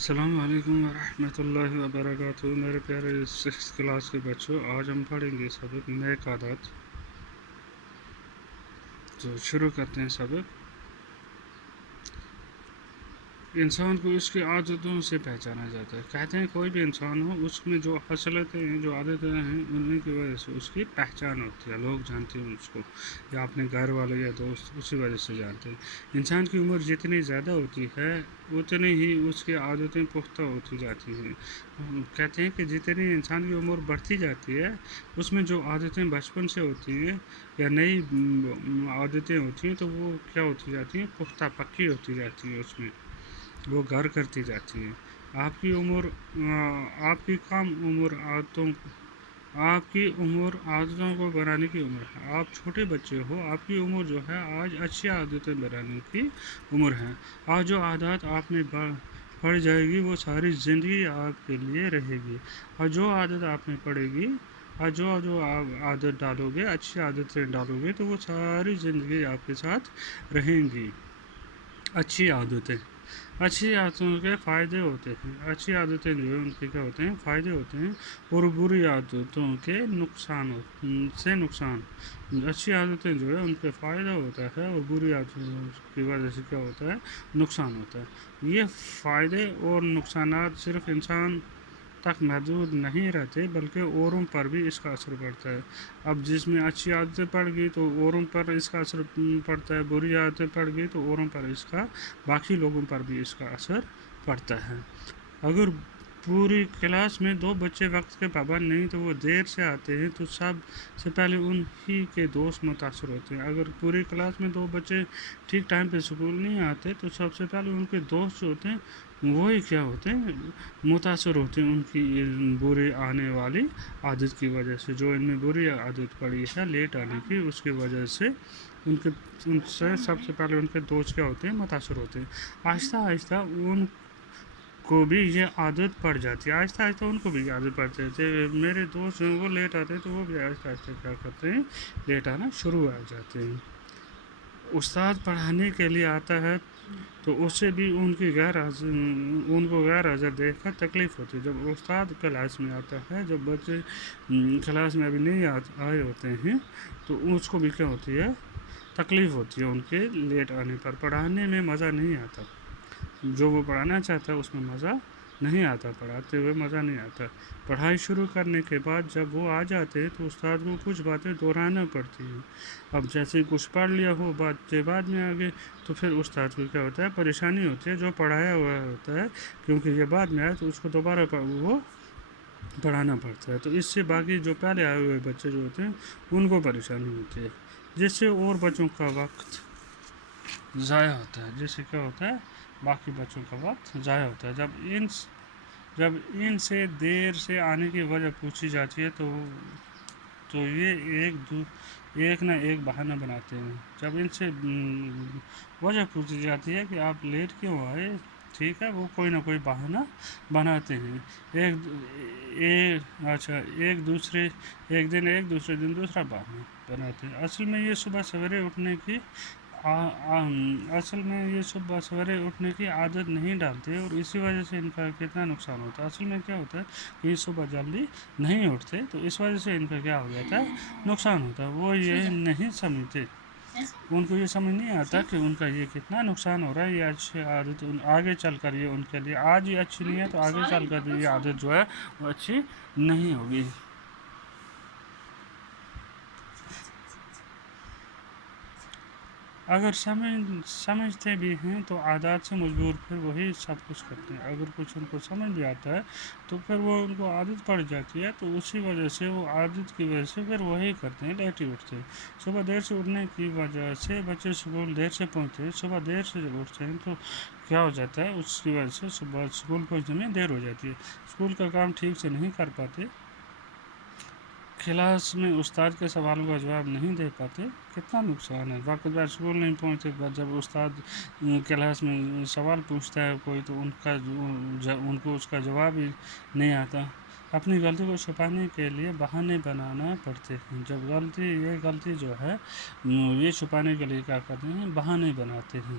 السلام علیکم ورحمۃ اللہ وبرکاتہ میرے پیارے 6 کلاس کے بچوں، آج ہم پڑھیں گے سبق نیک عادات۔ تو شروع کرتے ہیں سبق۔ انسان کو اس کی عادتوں سے پہچانا جاتا ہے۔ کہتے ہیں کوئی بھی انسان ہو، اس میں جو خصلتیں ہیں، جو عادتیں ہیں، انہیں کی وجہ سے اس کی پہچان ہوتی ہے، لوگ جانتے ہیں اس کو، یا اپنے گھر والے یا دوست اسی وجہ سے جانتے ہیں۔ انسان کی عمر جتنی زیادہ ہوتی ہے اتنی ہی اس کی عادتیں پختہ ہوتی جاتی ہیں۔ کہتے ہیں کہ جتنی انسان کی عمر بڑھتی جاتی ہے، اس میں جو عادتیں بچپن سے ہوتی ہیں یا نئی عادتیں ہوتی ہیں تو وہ کیا ہوتی جاتی ہیں، پختہ پکی ہوتی جاتی ہیں، اس میں وہ گھر کرتی جاتی ہیں۔ آپ کی عمر آپ کی کم عمر عادتوں کو بنانے کی عمر ہے۔ آپ چھوٹے بچے ہو، آپ کی عمر جو ہے آج اچھی عادتیں بنانے کی عمر ہے۔ آج جو عادات آپ میں پڑ جائے گی وہ ساری زندگی آپ کے لیے رہے گی، اور جو عادت آپ میں پڑے گی اور جو عادت ڈالو گے، اچھی عادتیں ڈالو گے تو وہ ساری زندگی آپ کے ساتھ رہیں گی۔ اچھی عادتوں کے فائدے ہوتے ہیں۔ اچھی عادتیں جو ہیں ان کے کیا ہوتے ہیں، فائدے ہوتے ہیں، اور بری عادتوں کے نقصان۔ اچھی عادتیں جو ہے ان کے فائدہ ہوتا ہے، اور بری عادتوں کی وجہ سے کیا ہوتا ہے، نقصان ہوتا ہے۔ یہ فائدے اور نقصانات صرف انسان تک محدود نہیں رہتے، بلکہ اوروں پر بھی اس کا اثر پڑتا ہے۔ اب جس میں اچھی عادتیں پڑ گئی تو اوروں پر اس کا اثر پڑتا ہے، بری عادتیں پڑ گئی تو اوروں پر باقی لوگوں پر بھی اس کا اثر پڑتا ہے۔ اگر پوری کلاس میں 2 بچے وقت کے پابند نہیں تو وہ دیر سے آتے ہیں تو سب سے پہلے انہی کے دوست متاثر ہوتے ہیں۔ اگر پوری کلاس میں 2 بچے ٹھیک ٹائم پہ اسکول نہیں آتے تو سب سے پہلے ان کے دوست جو ہوتے ہیں وہی کیا ہوتے ہیں، متاثر ہوتے ہیں ان کی بری آنے والی عادت کی وجہ سے۔ جو ان میں بری عادت پڑی ہے لیٹ آنے کی، اس کی وجہ سے ان سے سب سے پہلے ان کے دوست کیا ہوتے ہیں، متاثر ہوتے ہیں۔ آہستہ آہستہ ان کو بھی یہ عادت پڑ جاتی ہے۔ میرے دوست ہیں وہ لیٹ آتے ہیں تو وہ بھی آہستہ آہستہ کیا کرتے ہیں، لیٹ آنا شروع ہو جاتے ہیں۔ استاد پڑھانے کے لیے آتا ہے تو اسے بھی ان کو غیر حاضر دیکھ کر تکلیف ہوتی ہے۔ جب استاد کلاس میں آتا ہے، جب بچے کلاس میں ابھی نہیں آئے ہوتے ہیں تو اس کو بھی کیا ہوتی ہے، تکلیف ہوتی ہے ان کے لیٹ آنے پر۔ پڑھانے میں مزہ نہیں آتا، جو وہ پڑھانا چاہتا ہے اس میں مزہ نہیں آتا، پڑھاتے ہوئے مزہ نہیں آتا۔ پڑھائی شروع کرنے کے بعد جب وہ آ جاتے ہیں تو استاد کو کچھ باتیں دہرانا پڑتی ہیں۔ اب جیسے کچھ پڑھ لیا ہو، بعد میں آگے تو پھر استاد کو کیا ہوتا ہے، پریشانی ہوتی ہے، جو پڑھایا ہوا ہوتا ہے، کیونکہ یہ بعد میں آئے تو اس کو دوبارہ وہ پڑھانا پڑتا ہے، تو اس سے باقی جو پہلے آئے ہوئے بچے جو ہوتے ہیں ان کو پریشانی ہوتی ہے، جس سے اور بچوں کا وقت ضائع ہوتا ہے، جس سے کیا ہوتا ہے، باقی بچوں کا وقت ضائع ہوتا ہے۔ جب ان سے دیر سے آنے کی وجہ پوچھی جاتی ہے تو یہ ایک نہ ایک بہانہ بناتے ہیں۔ جب ان سے وجہ پوچھی جاتی ہے کہ آپ لیٹ کیوں آئے، ٹھیک ہے، وہ کوئی نہ کوئی بہانہ بناتے ہیں۔ ایک دوسرے دن دوسرا بہانہ بناتے ہیں۔ اصل میں یہ صبح سویرے اٹھنے کی عادت نہیں ڈالتے، اور اسی وجہ سے ان کا کتنا نقصان ہوتا ہے۔ اصل میں کیا ہوتا ہے کہ یہ صبح جلدی نہیں اٹھتے تو اس وجہ سے ان کا کیا ہو جاتا ہے، نقصان ہوتا ہے۔ وہ یہ نہیں سمجھتے، ان کو یہ سمجھ نہیں آتا کہ ان کا یہ کتنا نقصان ہو رہا ہے۔ یہ اچھی عادت آگے چل کر یہ ان کے لیے آج یہ اچھی نہیں ہے تو آگے چل کر یہ عادت جو ہے وہ اچھی نہیں ہوگی۔ اگر سمجھتے بھی ہیں تو عادات سے مجبور پھر وہی سب کچھ کرتے ہیں۔ اگر کچھ ان کو سمجھ بھی آتا ہے تو پھر وہ ان کو عادت پڑ جاتی ہے، تو اسی وجہ سے وہ عادت کی وجہ سے پھر وہی کرتے ہیں، لیٹ ہی اٹھتے ہیں۔ صبح دیر سے اٹھنے کی وجہ سے بچے اسکول دیر سے پہنچتے ہیں۔ صبح دیر سے جب اٹھتے ہیں تو کیا ہو جاتا ہے، اس کی وجہ سے صبح اسکول پہنچنے میں دیر ہو جاتی ہے، اسکول کا کام ٹھیک سے نہیں کر پاتے، کلاس میں استاد کے سوالوں کا جواب نہیں دے پاتے، کتنا نقصان ہے۔ وقت پر اسکول نہیں پہنچتے، جب استاد کلاس میں سوال پوچھتا ہے کوئی تو ان کو اس کا جواب ہی نہیں آتا۔ اپنی غلطی کو چھپانے کے لیے بہانے بنانا پڑتے ہیں۔ جب غلطی جو ہے یہ چھپانے کے لیے کیا کرتے ہیں، بہانے بناتے ہیں۔